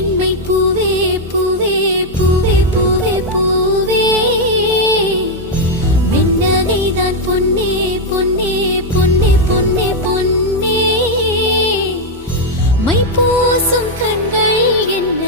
பெண்மை பூவே பூவே பூவே பூவே பூவே வெண்ணகைதான் பொன்னே பொன்னே பொன்னே பொன்னே பொன்னே மை பூசும் கண்கள் என்ன